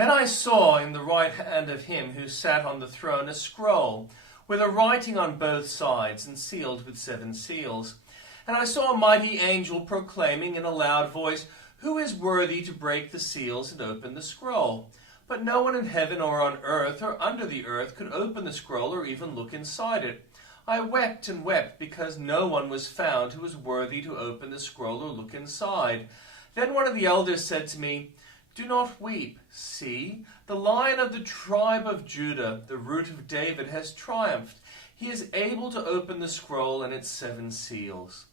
Then I saw in the right hand of him who sat on the throne a scroll, with a writing on both sides, and sealed with 7 seals. And I saw a mighty angel proclaiming in a loud voice, "Who is worthy to break the seals and open the scroll?" But no one in heaven or on earth or under the earth could open the scroll or even look inside it. I wept and wept because no one was found who was worthy to open the scroll or look inside. Then one of the elders said to me, "Do not weep. See, the Lion of the tribe of Judah, the Root of David, has triumphed. He is able to open the scroll and its 7 seals."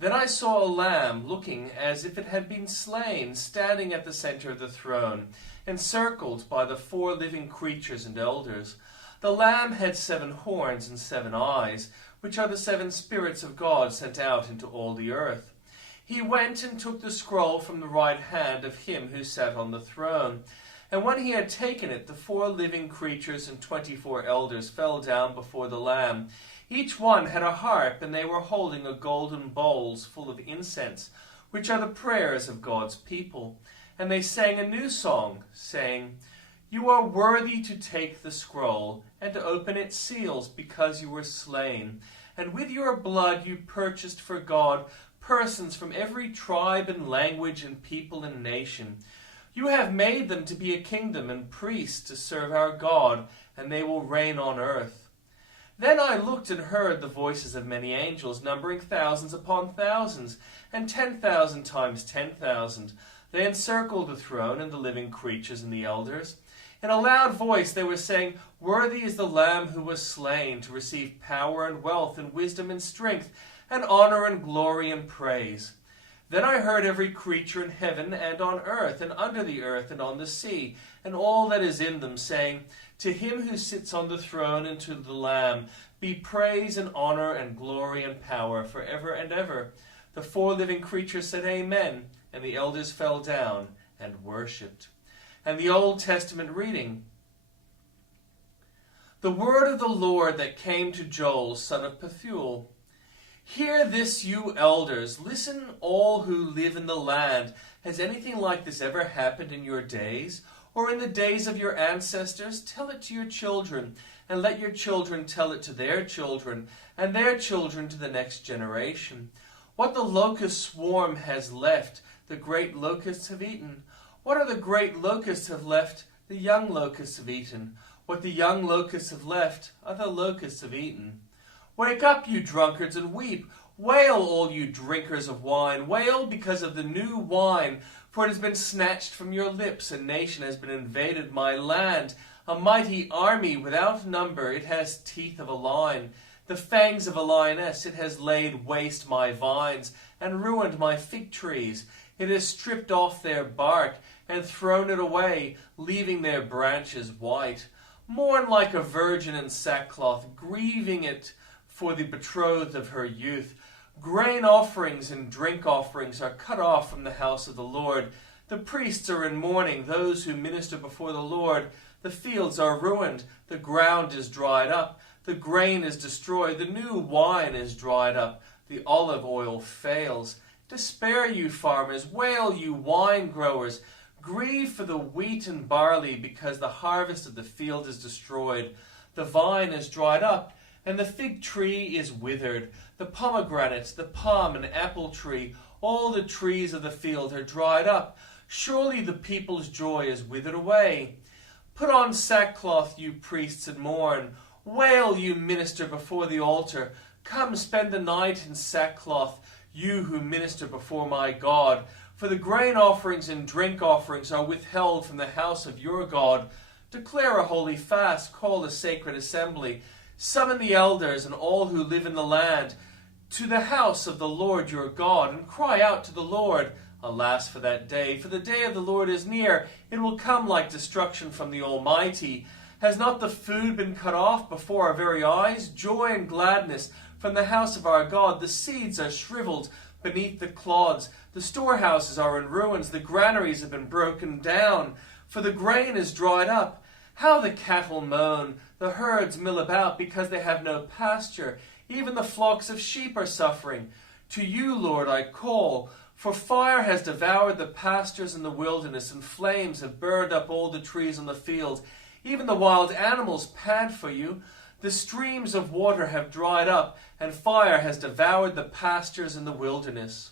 Then I saw a lamb looking as if it had been slain, standing at the center of the throne, encircled by the 4 living creatures and elders. The lamb had 7 horns and 7 eyes, which are the 7 spirits of God sent out into all the earth. He went and took the scroll from the right hand of him who sat on the throne. And when he had taken it, the 4 living creatures and 24 elders fell down before the Lamb. Each one had a harp, and they were holding a golden bowls full of incense, which are the prayers of God's people. And they sang a new song, saying, "You are worthy to take the scroll and to open its seals, because you were slain. And with your blood you purchased for God persons from every tribe and language and people and nation. You have made them to be a kingdom and priests to serve our God, and they will reign on earth." Then I looked and heard the voices of many angels, numbering thousands upon thousands, and 10,000 times 10,000. They encircled the throne and the living creatures and the elders. In a loud voice they were saying, "Worthy is the Lamb who was slain to receive power and wealth and wisdom and strength and honor and glory and praise." Then I heard every creature in heaven and on earth and under the earth and on the sea, and all that is in them, saying, "To him who sits on the throne and to the Lamb be praise and honor and glory and power forever and ever." The 4 living creatures said, "Amen," and the elders fell down and worshipped. And the Old Testament reading. The word of the Lord that came to Joel, son of Pethuel. "Hear this, you elders. Listen, all who live in the land. Has anything like this ever happened in your days, or in the days of your ancestors? Tell it to your children, and let your children tell it to their children, and their children to the next generation. What the locust swarm has left, the great locusts have eaten. What are the great locusts have left, the young locusts have eaten. What the young locusts have left, other locusts have eaten. Wake up, you drunkards, and weep. Wail, all you drinkers of wine. Wail because of the new wine, for it has been snatched from your lips. A nation has been invaded my land, a mighty army without number. It has teeth of a lion, the fangs of a lioness. It has laid waste my vines and ruined my fig trees. It has stripped off their bark and thrown it away, leaving their branches white. Mourn like a virgin in sackcloth, grieving it for the betrothed of her youth. Grain offerings and drink offerings are cut off from the house of the Lord. The priests are in mourning, those who minister before the Lord. The fields are ruined, the ground is dried up, the grain is destroyed, the new wine is dried up, the olive oil fails. Despair, you farmers, wail, you wine growers. Grieve for the wheat and barley, because the harvest of the field is destroyed. The vine is dried up, and the fig tree is withered. The pomegranate, the palm and apple tree, all the trees of the field are dried up. Surely the people's joy is withered away. Put on sackcloth, you priests, and mourn. Wail, you minister before the altar. Come, spend the night in sackcloth, you who minister before my God. For the grain offerings and drink offerings are withheld from the house of your God. Declare a holy fast, call a sacred assembly. Summon the elders and all who live in the land to the house of the Lord your God, and cry out to the Lord. Alas for that day, for the day of the Lord is near. It will come like destruction from the Almighty. Has not the food been cut off before our very eyes? Joy and gladness from the house of our God. The seeds are shriveled beneath the clods. The storehouses are in ruins. The granaries have been broken down, for the grain is dried up. How the cattle moan, the herds mill about, because they have no pasture. Even the flocks of sheep are suffering. To you, Lord, I call, For fire has devoured the pastures in the wilderness, and flames have burned up all the trees on the field. Even the wild animals pant for you. The streams of water have dried up, and fire has devoured the pastures in the wilderness.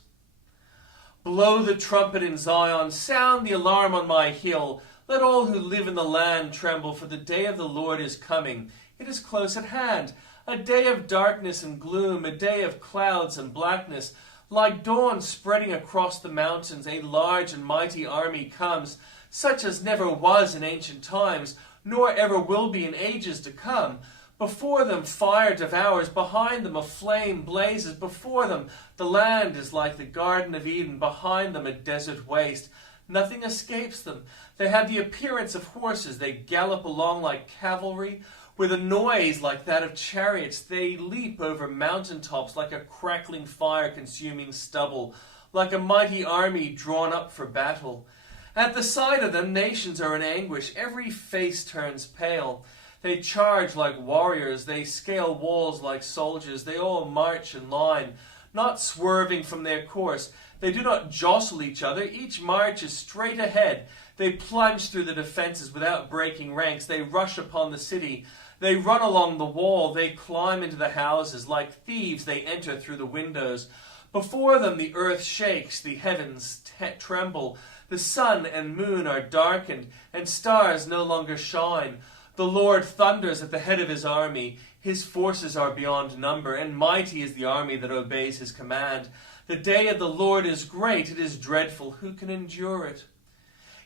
Blow the trumpet in Zion, sound the alarm on my hill. Let all who live in the land tremble, for the day of the Lord is coming. It is close at hand, a day of darkness and gloom, a day of clouds and blackness. Like dawn spreading across the mountains, a large and mighty army comes, such as never was in ancient times, nor ever will be in ages to come. Before them fire devours, behind them a flame blazes. Before them the land is like the Garden of Eden, behind them a desert waste. Nothing escapes them. They have the appearance of horses, they gallop along like cavalry. With a noise like that of chariots, they leap over mountain tops like a crackling fire consuming stubble, like a mighty army drawn up for battle. At the sight of them, nations are in anguish. Every face turns pale. They charge like warriors. They scale walls like soldiers. They all march in line, not swerving from their course. They do not jostle each other. Each march is straight ahead. They plunge through the defenses without breaking ranks. They rush upon the city. They run along the wall. They climb into the houses. Like thieves, they enter through the windows. Before them the earth shakes. The heavens tremble. The sun and moon are darkened, and stars no longer shine. The Lord thunders at the head of his army. His forces are beyond number, and mighty is the army that obeys his command. The day of the Lord is great. It is dreadful. Who can endure it?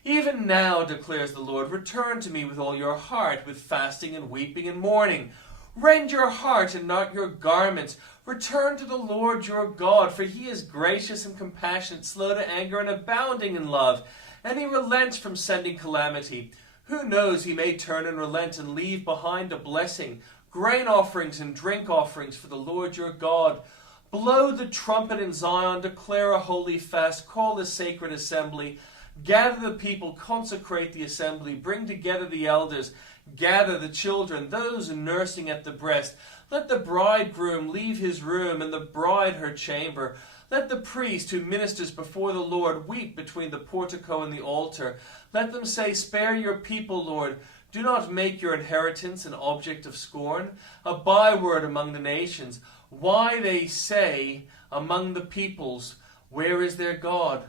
Even now, declares the Lord, return to me with all your heart, with fasting and weeping and mourning. Rend your heart and not your garments. Return to the Lord your God, for he is gracious and compassionate, slow to anger and abounding in love, and he relents from sending calamity. Who knows, he may turn and relent and leave behind a blessing, grain offerings and drink offerings for the Lord your God. Blow the trumpet in Zion, declare a holy fast, call a sacred assembly. Gather the people, consecrate the assembly, bring together the elders, gather the children, those nursing at the breast. Let the bridegroom leave his room and the bride her chamber. Let the priest who ministers before the Lord weep between the portico and the altar. Let them say, spare your people, Lord. Do not make your inheritance an object of scorn, a byword among the nations. Why, they say among the peoples, where is their God?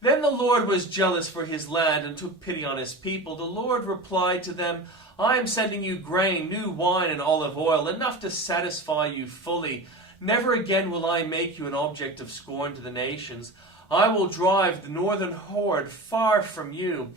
Then the Lord was jealous for his land and took pity on his people. The Lord replied to them, I am sending you grain, new wine, and olive oil, enough to satisfy you fully. Never again will I make you an object of scorn to the nations. I will drive the northern horde far from you,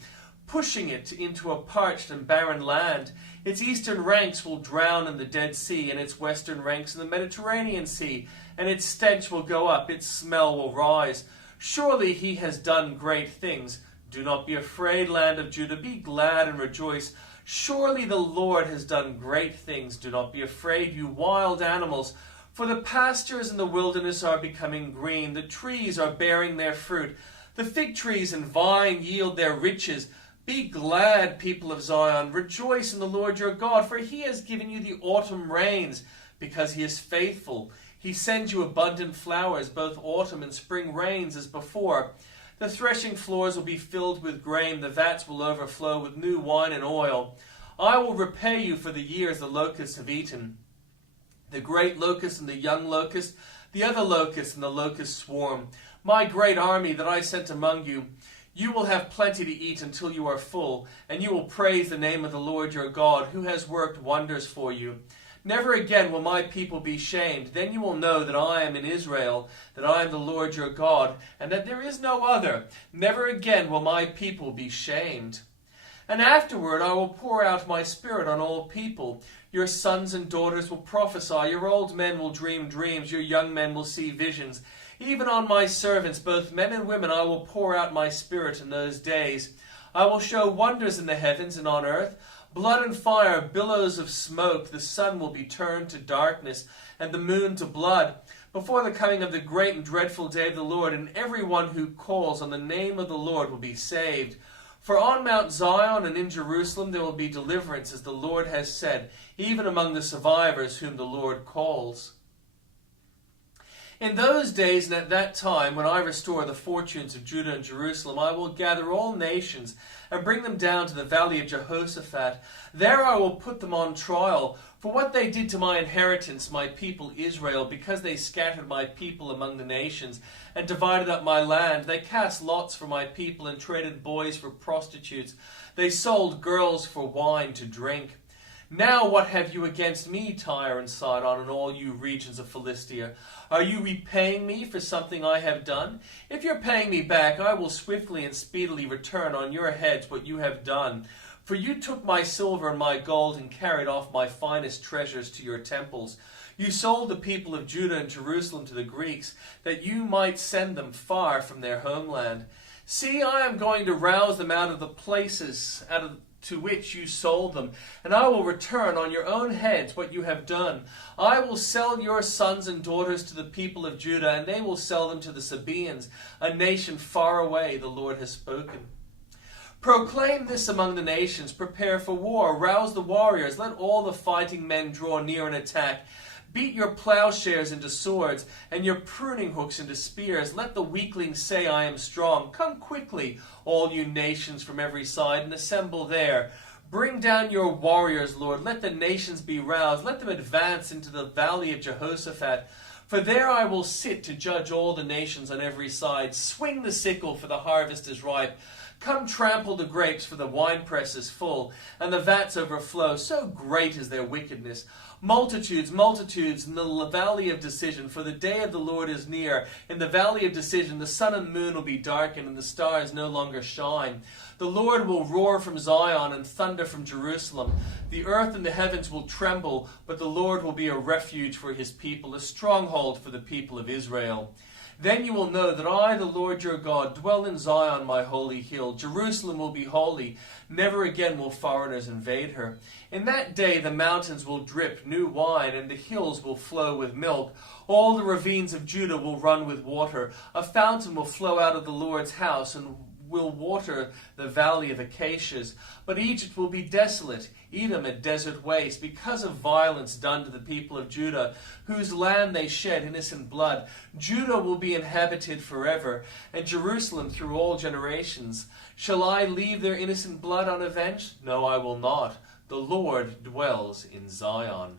pushing it into a parched and barren land. Its eastern ranks will drown in the Dead Sea, and its western ranks in the Mediterranean Sea, and its stench will go up, its smell will rise. Surely he has done great things. Do not be afraid, land of Judah. Be glad and rejoice. Surely the Lord has done great things. Do not be afraid, you wild animals. For the pastures in the wilderness are becoming green. The trees are bearing their fruit. The fig trees and vine yield their riches. Be glad, people of Zion. Rejoice in the Lord your God, for he has given you the autumn rains, because he is faithful. He sends you abundant flowers, both autumn and spring rains as before. The threshing floors will be filled with grain, the vats will overflow with new wine and oil. I will repay you for the years the locusts have eaten. The great locust and the young locust, the other locust and the locust swarm. My great army that I sent among you, you will have plenty to eat until you are full, and you will praise the name of the Lord your God, who has worked wonders for you. Never again will my people be shamed. Then you will know that I am in Israel, that I am the Lord your God, and that there is no other. Never again will my people be shamed. And afterward I will pour out my spirit on all people. Your sons and daughters will prophesy, your old men will dream dreams, your young men will see visions. Even on my servants, both men and women, I will pour out my spirit in those days. I will show wonders in the heavens and on earth, blood and fire, billows of smoke. The sun will be turned to darkness, and the moon to blood, before the coming of the great and dreadful day of the Lord, and everyone who calls on the name of the Lord will be saved. For on Mount Zion and in Jerusalem there will be deliverance, as the Lord has said, even among the survivors whom the Lord calls. In those days and at that time, when I restore the fortunes of Judah and Jerusalem, I will gather all nations and bring them down to the valley of Jehoshaphat. There I will put them on trial for what they did to my inheritance, my people Israel, because they scattered my people among the nations and divided up my land. They cast lots for my people and traded boys for prostitutes. They sold girls for wine to drink. Now what have you against me, Tyre and Sidon, and all you regions of Philistia? Are you repaying me for something I have done? If you're paying me back, I will swiftly and speedily return on your heads what you have done. For you took my silver and my gold and carried off my finest treasures to your temples. You sold the people of Judah and Jerusalem to the Greeks, that you might send them far from their homeland. See, I am going to rouse them out of the places to which you sold them, and I will return on your own heads what you have done. I will sell your sons and daughters to the people of Judah, and they will sell them to the Sabaeans, a nation far away, the Lord has spoken. Proclaim this among the nations, prepare for war, rouse the warriors, let all the fighting men draw near and attack. Beat your plowshares into swords, and your pruning hooks into spears. Let the weaklings say, I am strong. Come quickly, all you nations from every side, and assemble there. Bring down your warriors, Lord. Let the nations be roused. Let them advance into the valley of Jehoshaphat. For there I will sit to judge all the nations on every side. Swing the sickle, for the harvest is ripe. Come trample the grapes, for the winepress is full, and the vats overflow. So great is their wickedness. Multitudes, multitudes in the valley of decision, for the day of the Lord is near. In the valley of decision, the sun and moon will be darkened, and the stars no longer shine. The Lord will roar from Zion and thunder from Jerusalem. The earth and the heavens will tremble, but the Lord will be a refuge for his people, a stronghold for the people of Israel. Then you will know that I, the Lord your God, dwell in Zion, my holy hill. Jerusalem will be holy. Never again will foreigners invade her. In that day the mountains will drip new wine, and the hills will flow with milk. All the ravines of Judah will run with water. A fountain will flow out of the Lord's house, and will water the valley of acacias. But Egypt will be desolate, Edom a desert waste, because of violence done to the people of Judah, whose land they shed innocent blood. Judah will be inhabited forever, and Jerusalem through all generations. Shall I leave their innocent blood unavenged? No, I will not. The Lord dwells in Zion.